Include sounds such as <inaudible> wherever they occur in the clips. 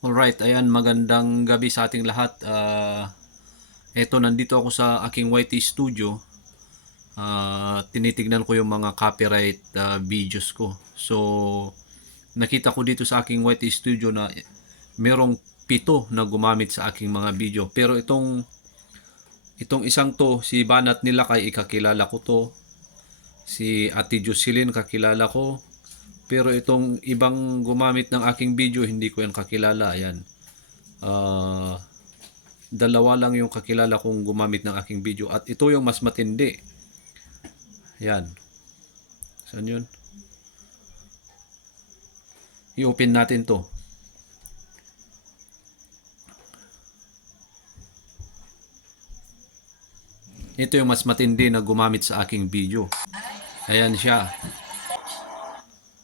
Alright, ayan, magandang gabi sa ating lahat. Ah, eto, nandito ako sa aking YT studio. Ah, tinitignan ko yung mga copyright ah, videos ko. So, nakita ko dito sa aking YT studio na merong pito na gumamit sa aking mga video. Pero itong itong isang to, si Banat nila kay ikakilala ko to. Si Ate Jocelyn kakilala ko. Pero itong ibang gumamit ng aking video, hindi ko yan kakilala. Ayan. Ah, dalawa lang yung kakilala kong gumamit ng aking video. At ito yung mas matindi. Ayan. Saan yun? I-open natin to. Ito yung mas matindi na gumamit sa aking video. Ayan siya.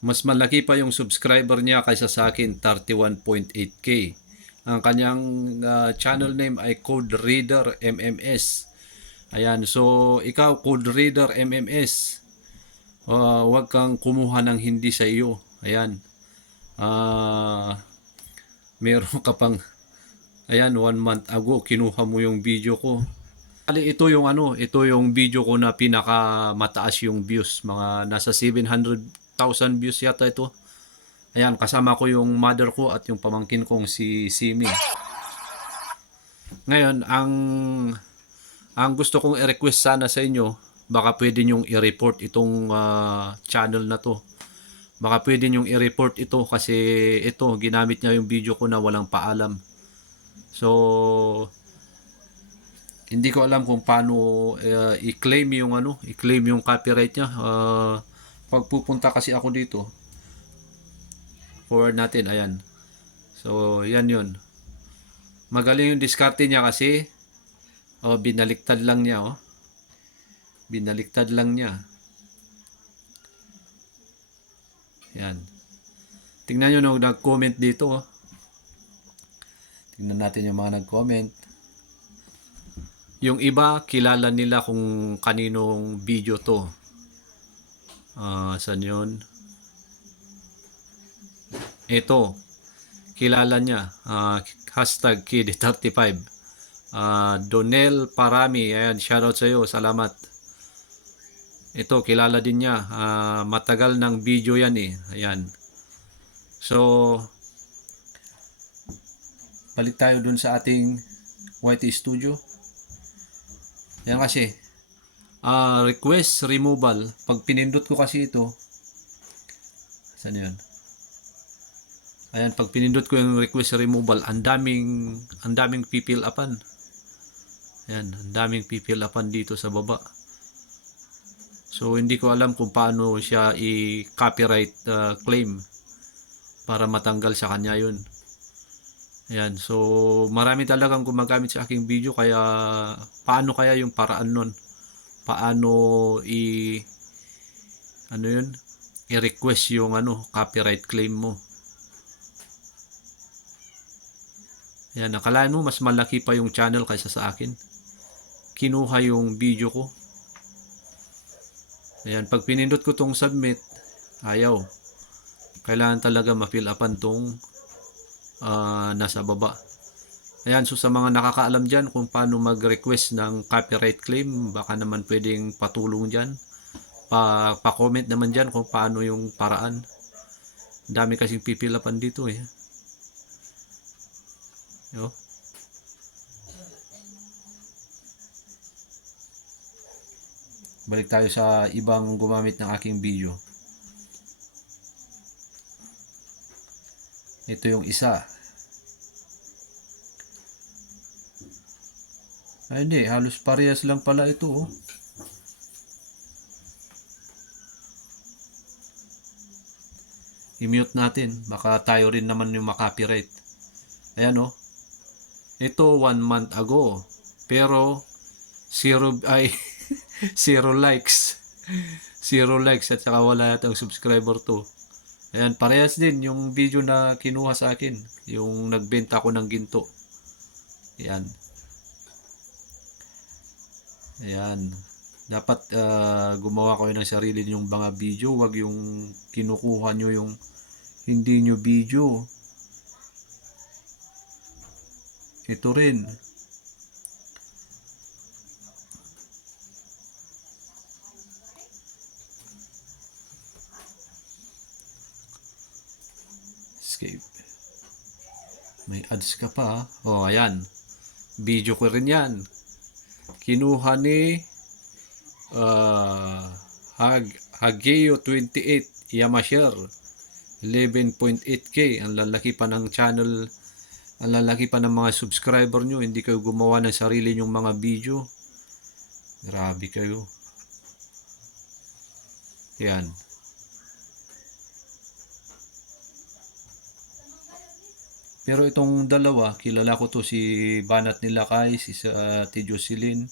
Mas malaki pa yung subscriber niya kaysa sa akin, 31.8k. Ang kanyang ah, channel name ay Code Reader MMS. Ayan, so ikaw Code Reader MMS, ah, huwag kang kumuha ng hindi sa iyo. Ayan. Ah, meron ka pang ayan, one month ago kinuha mo yung video ko. Ali, ito yung ano, ito yung video ko na pinaka mataas yung views, mga nasa 700,000 views yata ito. Ayan, kasama ko yung mother ko at yung pamangkin kong si Simi. Ngayon, ang ang gusto kong i-request sana sa inyo, baka pwede nyong i-report itong ah, channel na to. Baka pwede nyong i-report ito kasi ito, ginamit niya yung video ko na walang paalam. So, hindi ko alam kung paano uh, i-claim yung ano, i-claim yung copyright niya. Uh, pag pupunta kasi ako dito, forward natin, ayan. So, yan yun. Magaling yung diskarte niya kasi, oh, binaliktad lang niya, oh. Binaliktad lang niya. Yan. Tingnan nyo nung nag-comment dito, oh. Tingnan natin yung mga nag-comment. Yung iba, kilala nila kung kaninong video to. Ah, saan yun? Ito, kilala niya. Ah, hashtag kid35. Ah, Donel Parami. Ayan, shoutout sa iyo. Salamat. Ito, kilala din niya. Ah, matagal ng video yan eh. Ayan. So, balik tayo dun sa ating YT Studio. Yan kasi, ah request removal. Pag pinindot ko kasi ito, saan yun? Ayan, pag pinindot ko yung request removal, ang daming, ang daming pipil upan. Ayan, ang daming pipil upan dito sa baba. So, hindi ko alam kung paano siya i-copyright ah, claim para matanggal sa kanya yun. Ayan, so marami talagang gumagamit sa aking video kaya paano kaya yung paraan nun? Paano i ano yun? I-request yung ano, copyright claim mo. Ayan, nakalaan mo mas malaki pa yung channel kaysa sa akin. Kinuha yung video ko. Ayan, pag pinindot ko tong submit, ayaw. Kailangan talaga ma-fill upan tong ah, nasa baba. Ayan, so sa mga nakakaalam dyan kung paano mag-request ng copyright claim, baka naman pwedeng patulong dyan. Pa, pa-comment naman dyan kung paano yung paraan. Dami kasing pipilapan dito eh. Yo. Balik tayo sa ibang gumamit ng aking video. Ito yung isa. Ay hindi, halos parehas lang pala ito oh. I-mute natin, baka tayo rin naman yung makopyright. Ayan oh. Ito one month ago. Pero zero ay <laughs> zero likes. Zero likes at saka wala yatang subscriber to. Ayan, parehas din yung video na kinuha sa akin. Yung nagbenta ko ng ginto. Ayan. Ayan. Dapat ah, gumawa kayo ng sarili ninyong mga video. Huwag yung kinukuha nyo yung hindi nyo video. ito rin. Escape. May ads ka pa. Oh, ayan. Video ko rin yan. Kinuha ni uh, Hag Hageo 28 Yamashir 11.8k ang lalaki pa ng channel ang lalaki pa ng mga subscriber nyo. Hindi kayo gumawa ng sarili nyong mga video. Grabe kayo. Yan pero itong dalawa kilala ko to si Banat nila kay si uh, T. Jocelyn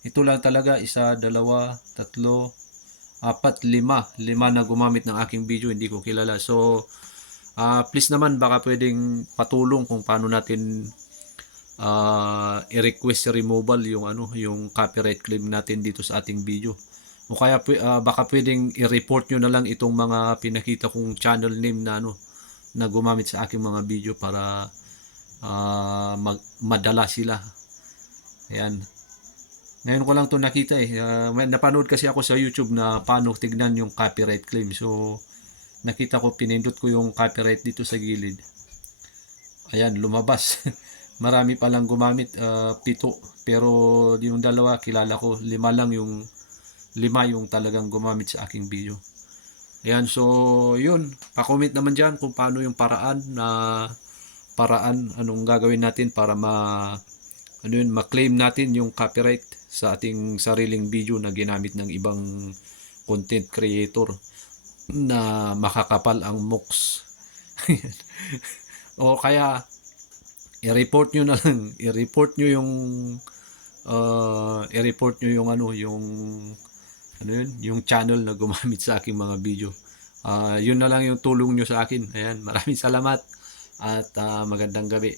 ito lang talaga isa, dalawa, tatlo apat, lima. Lima na gumamit ng aking video, hindi ko kilala. So, ah, please naman, baka pwedeng patulong kung paano natin ah, i-request removal yung ano, yung copyright claim natin dito sa ating video. O kaya ah, baka pwedeng i-report nyo na lang itong mga pinakita kong channel name na ano, na gumamit sa aking mga video para ah, mag- madala sila. Ayan. Ngayon ko lang to nakita eh. Uh, napanood kasi ako sa YouTube na paano tignan yung copyright claim. So, nakita ko, pinindot ko yung copyright dito sa gilid. Ayan, lumabas. <laughs> Marami palang gumamit, uh, pito. Pero yung dalawa, kilala ko, lima lang yung, lima yung talagang gumamit sa aking video. Ayan, so, yun. Pa-comment naman dyan kung paano yung paraan na, paraan, anong gagawin natin para ma, ano yun, ma-claim natin yung copyright sa ating sariling video na ginamit ng ibang content creator na makakapal ang MOOCs. <laughs> o kaya i-report nyo na lang, i-report nyo yung uh, i-report nyo yung ano, yung ano yun, yung channel na gumamit sa aking mga video. Uh, yun na lang yung tulong nyo sa akin. Ayan, maraming salamat at uh, magandang gabi.